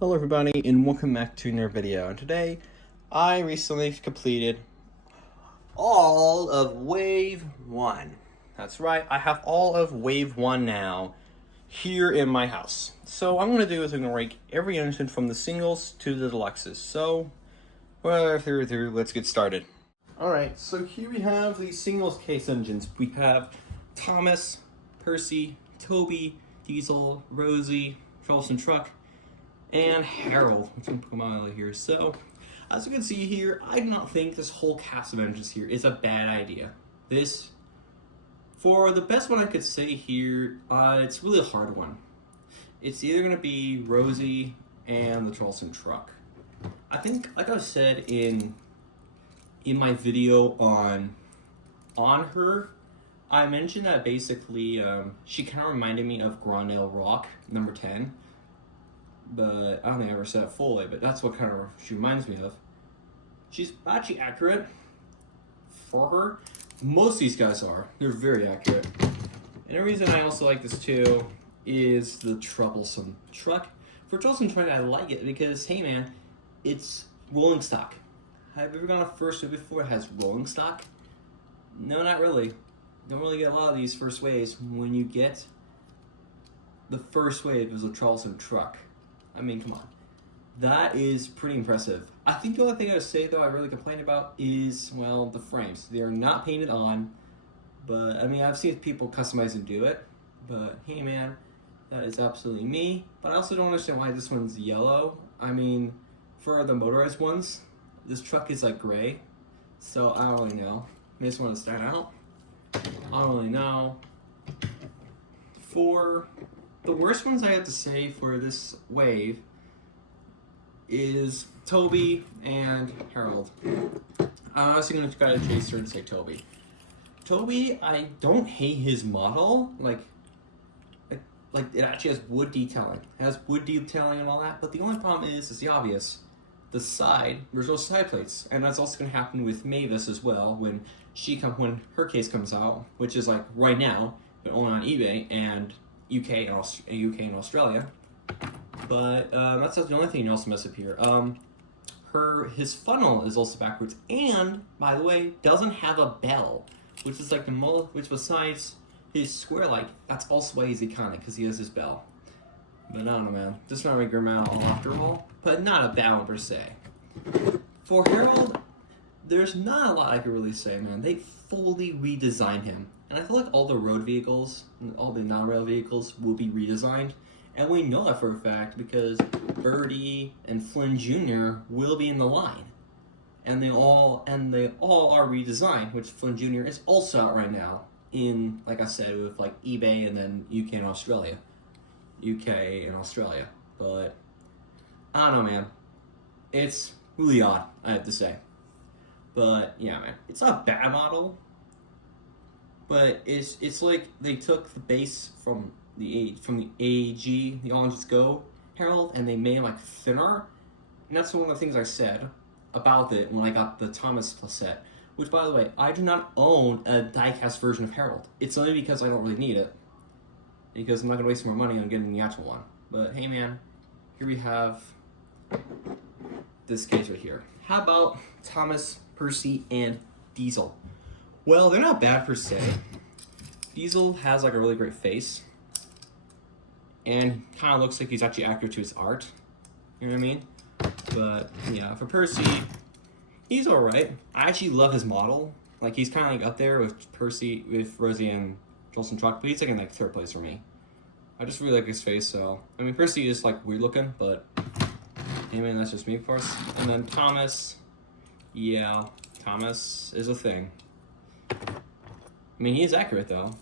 Hello everybody and welcome back to another video. And today I recently completed all of Wave 1. That's right, I have all of Wave 1 now here in my house. So what I'm going to do is I'm going to rank every engine from the singles to the deluxes. So without further ado, let's get started. Alright, so here we have the singles case engines. We have Thomas, Percy, Toby, Diesel, Rosie, Charleston Truck, and Harold, which I'm putting out of here. So, as you can see here, I do not think this whole cast of engines here is a bad idea. For the best one I could say here, it's really a hard one. It's either going to be Rosie and the Charleston Truck. I think, like I said in my video on her, I mentioned that basically she kind of reminded me of Grondale Rock, number 10. But I don't think I ever said it fully, but that's what kind of she reminds me of. She's actually accurate for her. Most of these guys are. They're very accurate. And the reason I also like this too is the Troublesome Truck. For Troublesome Truck, I like it because, hey man, it's rolling stock. Have you ever gone a first wave before that has rolling stock? No, not really. Don't really get a lot of these first waves. When you get the first wave is a Troublesome Truck. I mean, come on. That is pretty impressive. I think the only thing I would say, though, I really complain about is, well, the frames. They are not painted on, but, I mean, I've seen people customize and do it, but, hey, man, that is absolutely me. But I also don't understand why this one's yellow. I mean, for the motorized ones, this truck is, like, gray, so I don't really know. I just want to stand out. I don't really know. For the worst ones I have to say for this wave is Toby and Harold. I'm honestly going to try to chase her and say Toby. Toby, I don't hate his model. Like it actually has wood detailing. It has wood detailing and all that, but the only problem is the obvious. The side, there's no side plates. And that's also going to happen with Mavis as well when her case comes out, which is like right now, but only on eBay and UK and Australia, but that's not the only thing you also mess up here. His funnel is also backwards, and by the way, doesn't have a bell, which is like which besides his square light, that's also why he's iconic because he has his bell. But I don't know, man. Just not a regular model after all, but not a bad one per se. For Harold, there's not a lot I could really say, man. They fully redesigned him. And I feel like all the road vehicles, all the non-rail vehicles will be redesigned. And we know that for a fact because Birdie and Flynn Jr. will be in the line. And they all are redesigned, which Flynn Jr. is also out right now in, like I said, with like eBay and then UK and Australia. But I don't know, man. It's really odd, I have to say. But yeah, man, it's not a bad model. But it's like they took the base from the AEG, the All Engines Go Harold, and they made it like thinner. And that's one of the things I said about it when I got the Thomas set. Which, by the way, I do not own a diecast version of Harold. It's only because I don't really need it. Because I'm not gonna waste more money on getting the actual one. But hey, man, here we have this case right here. How about Thomas, Percy, and Diesel? Well, they're not bad per se. Diesel has like a really great face. And kind of looks like he's actually accurate to his art. You know what I mean? But yeah, for Percy, he's alright. I actually love his model. Like he's kind of like up there with Percy, with Rosie and Charleston Truck, but he's like in like third place for me. I just really like his face, so. I mean, Percy is like weird looking, but anyway, that's just me, of course. And then Thomas, yeah, Thomas is a thing. I mean, he is accurate, though.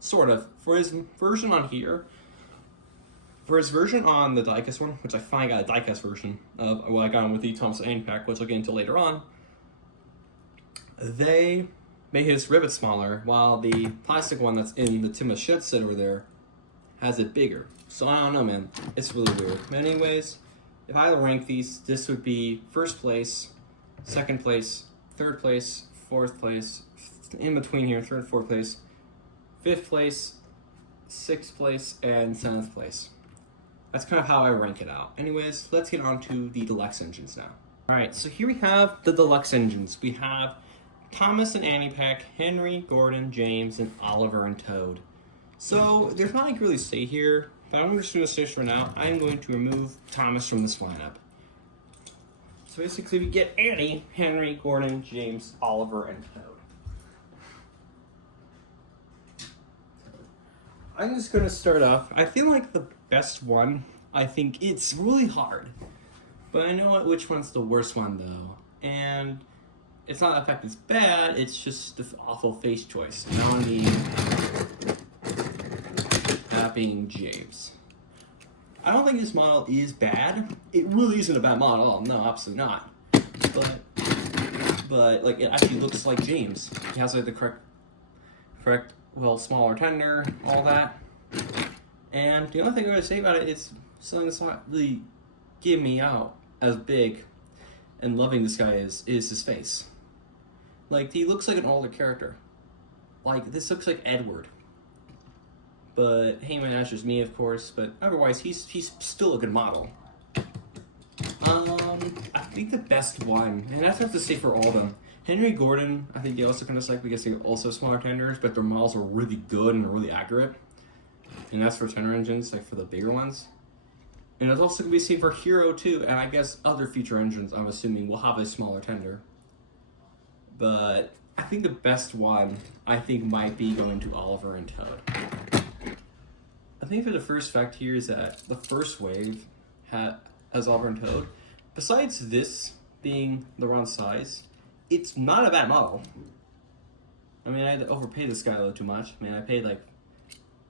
Sort of. For his version on here, for his version on the diecast one, which I finally got a diecast version of, well, I got him with the Thomas Annie pack, which I'll get into later on, they made his rivet smaller, while the plastic one that's in the Tim Shed set over there has it bigger. So I don't know, man. It's really weird. But anyways, if I had to rank these, this would be first place, second place, third place, fourth place, in between here, third, fourth place, fifth place, sixth place, and seventh place. That's kind of how I rank it out. Anyways, let's get on to the deluxe engines now. Alright, so here we have the deluxe engines. We have Thomas and Annie Peck, Henry, Gordon, James, and Oliver and Toad. So there's not like really say here, but I'm just going to say for now, I'm going to remove Thomas from this lineup. So basically we get Annie, Henry, Gordon, James, Oliver, and Toad. I'm just going to start off. I feel like the best one, I think it's really hard. But I know which one's the worst one, though. And it's not the fact it's bad, it's just the awful face choice. And I mean, that being James. I don't think this model is bad. It really isn't a bad model. No, absolutely not. But like, it actually looks like James. He has like the correct, well, smaller tender, all that. And the only thing I'm going to say about it is something that's not really give me out as big and loving this guy is his face. Like, he looks like an older character. Like, this looks like Edward. But, hey man, that's just me, of course. But otherwise, he's still a good model. I think the best one, and that's have to say for all of them, Henry Gordon, I think they also kind of like because they're also smaller tenders, but their models are really good and really accurate. And that's for tender engines, like for the bigger ones. And it's also going to be same for Hero too, and I guess other future engines, I'm assuming, will have a smaller tender. But I think the best one, I think, might be going to Oliver and Toad. I think for the first fact here is that the first wave has Oliver and Toad. Besides this being the wrong size, it's not a bad model. I mean, I had to overpay this guy a little too much. I mean, I paid like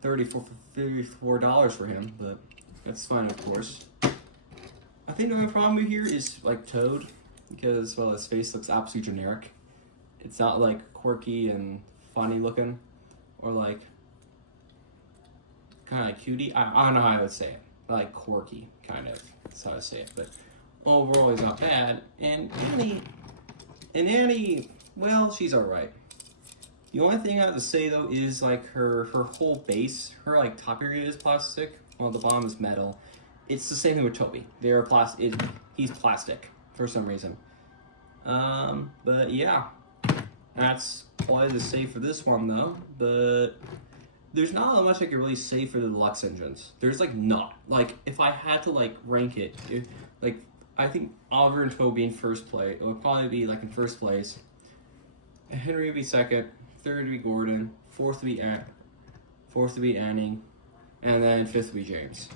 $34 for him, but that's fine, of course. I think the only problem here is like Toad, because, well, his face looks absolutely generic. It's not like quirky and funny looking, or like kind of like cutie. I don't know how I would say it. Like quirky, kind of. That's how I say it. But overall, he's not bad. And Annie, well, she's alright. The only thing I have to say though is like her whole base, her like top area is plastic, while the bottom is metal. It's the same thing with Toby. They're plastic. He's plastic for some reason. But yeah, that's all I have to say for this one though. But there's not much I can really say for the deluxe engines. There's like not. Like if I had to like rank it, like I think Oliver and Toby in first place. It would probably be like in first place. Henry would be second. Third would be Gordon. Fourth would be Annie, and then fifth would be James.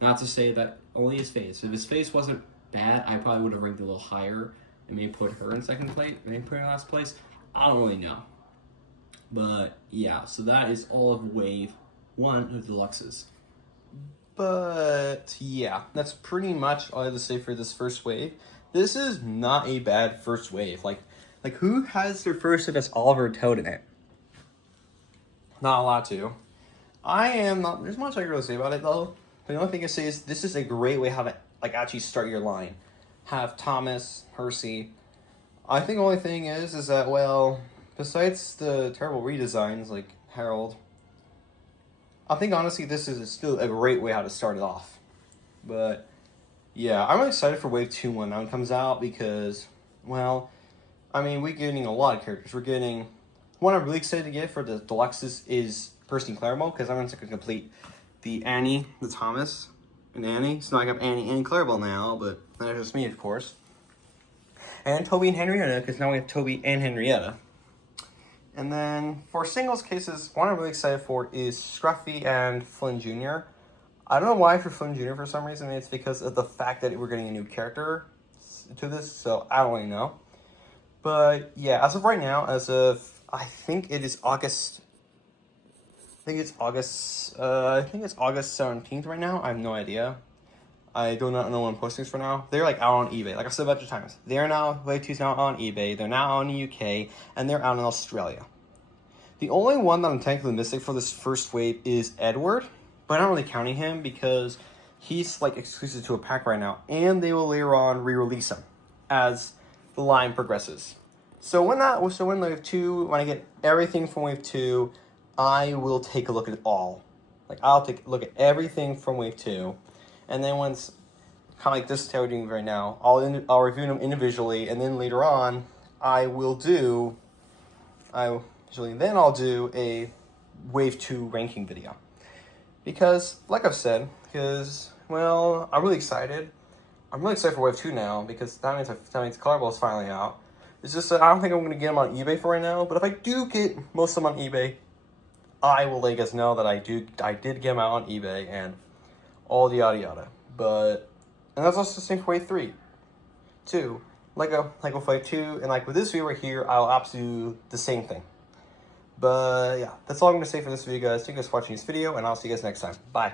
Not to say that only his face. If his face wasn't bad, I probably would have ranked it a little higher and maybe put her in second place, maybe put her in last place. I don't really know. But yeah, so that is all of wave 1 of the deluxes. But yeah, that's pretty much all I have to say for this first wave. This is not a bad first wave. Like who has their first that has Oliver and Toad in it? Not a lot to. There's much I can really say about it though. The only thing I say is this is a great way how to like actually start your line. Have Thomas, Percy. I think the only thing is that, well, besides the terrible redesigns like Harold, I think honestly this is still a great way how to start it off. But yeah, I'm excited for Wave 2 when that one comes out because, well, I mean, we're getting a lot of characters. We're getting, one I'm really excited to get for the deluxes is Percy and Clarabelle, because I'm going to complete the Annie, the Thomas, and Annie. So now I have Annie and Clarabelle now, but that's just me, of course. And Toby and Henrietta, because now we have Toby and Henrietta. And then for singles cases, one I'm really excited for is Scruffy and Flynn Jr. I don't know why for Flynn Jr. for some reason. It's because of the fact that we're getting a new character to this, so I don't really know. But yeah, as of right now, I think it's August 17th right now. I have no idea. I do not know when I'm posting this for now. They're like out on eBay. Like I said a bunch of times. They're now, Wave 2's now on eBay. They're now on the UK. And they're out in Australia. The only one that I'm technically missing for this first wave is Edward. But I'm not really counting him because he's like exclusive to a pack right now. And they will later on re-release him as the line progresses. So when Wave 2, when I get everything from Wave 2, I will take a look at it all. Like I'll take a look at everything from Wave 2. and then once, kind of like this how we're doing right now, I'll review them individually, and then later on, I'll do a Wave 2 ranking video. Because, like I've said, well, I'm really excited. I'm really excited for Wave 2 now, because that means Color Ball is finally out. It's just that I don't think I'm going to get them on eBay for right now, but if I do get most of them on eBay, I will let you guys know that I did get them out on eBay, and all the yada yada. And that's also the same for Wave 3, too. Like with Wave 2, and like with this video right here, I'll absolutely do the same thing. But yeah, that's all I'm going to say for this video, guys. Thank you guys for watching this video, and I'll see you guys next time. Bye.